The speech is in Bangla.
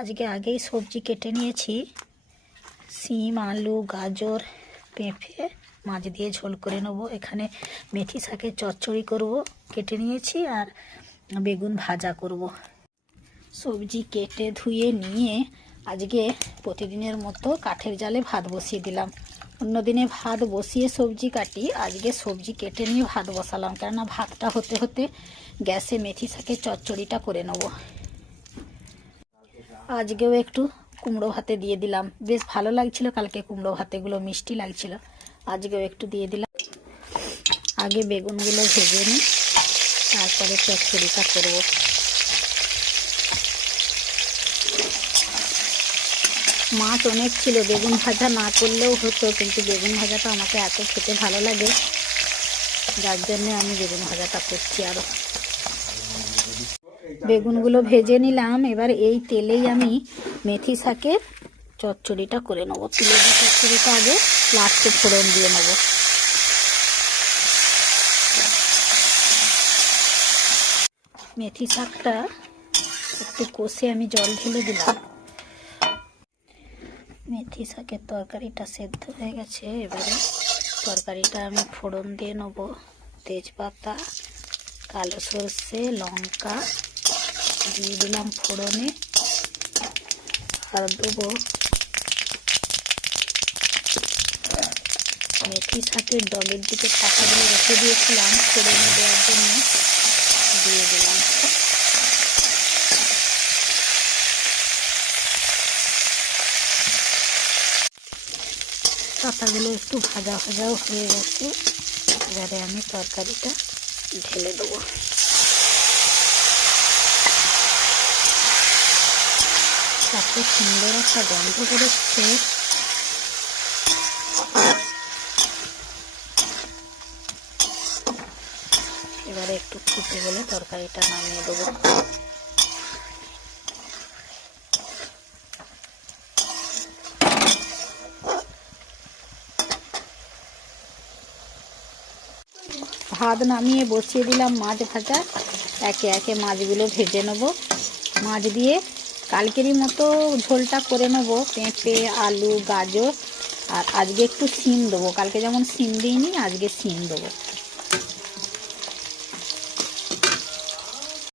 আজকে আগেই সবজি কেটে নিয়েছি। সিম, আলু, গাজর, পেঁপে মাছ দিয়ে ঝোল করে নেবো। এখানে মেথি শাকের চচ্চড়ি করব, কেটে নিয়েছি। আর বেগুন ভাজা করব। সবজি কেটে ধুয়ে নিয়ে আজকে প্রতিদিনের মতো কাঠের জালে ভাত বসিয়ে দিলাম। অন্যদিনে ভাত বসিয়ে সবজি কাটি, আজকে সবজি কেটে নিয়ে ভাত বসালাম, কেননা ভাতটা হতে হতে গ্যাসে মেথি শাকের চচ্চড়িটা করে নেব। আজকেও একটু কুমড়ো ভাতে দিয়ে দিলাম, বেশ ভালো লাগছিল কালকে কুমড়ো ভাতেগুলো, মিষ্টি লাগছিল। আজকেও একটু দিয়ে দিলাম। আগে বেগুনগুলো ভেজে নিই, তারপরে চচ্চড়িটা করব। মাছ অনেক ছিল, বেগুন ভাজা না করলেও হতো, কিন্তু বেগুন ভাজাটা আমাকে এত খেতে ভালো লাগে, যার জন্যে আমি বেগুন ভাজাটা করছি। আরও বেগুনগুলো ভেজে নিলাম। এবার এই তেলেই আমি মেথি শাকের চচ্চড়িটা করে নেব। তুলে দিয়ে চচ্চড়িটা আগে লাস্টে ফোড়ন দিয়ে নেব। মেথি শাকটা একটু কষে আমি জল ঢেলে দিলাম। মেথি শাকের তরকারিটা সেদ্ধ হয়ে গেছে। এবারে তরকারিটা আমি ফোড়ন দিয়ে নেব। তেজপাতা, কালো সর্ষে, লঙ্কা দিয়ে দিলাম ফোড়নে। আর দেবো মেথি শাকের ডগের দিকে পাতাগুলো রেখে দিয়েছিলাম ফোড়নে দেওয়ার জন্য, দিয়ে দিলাম। পাতাগুলো একটু ভাজা ভাজাও হয়ে গেছে। এবারে আমি তরকারিটা ঢেলে দেবো। এত সুন্দর একটা গন্ধ বেরোচ্ছে। এবারে একটু ফুটে গেলে তরকারিটা নামিয়ে দেবো। ভাত নামিয়ে বসিয়ে দিলাম মাছ ভাজা। একে একে মাছগুলো ভেজে নেব। মাছ দিয়ে কালকেরই মতো ঝোলটা করে নেব। পেঁপে, আলু, গাজর, আর আজকে একটু শিম দেবো। কালকে যেমন শিম দিইনি, আজকে শিম দেবো।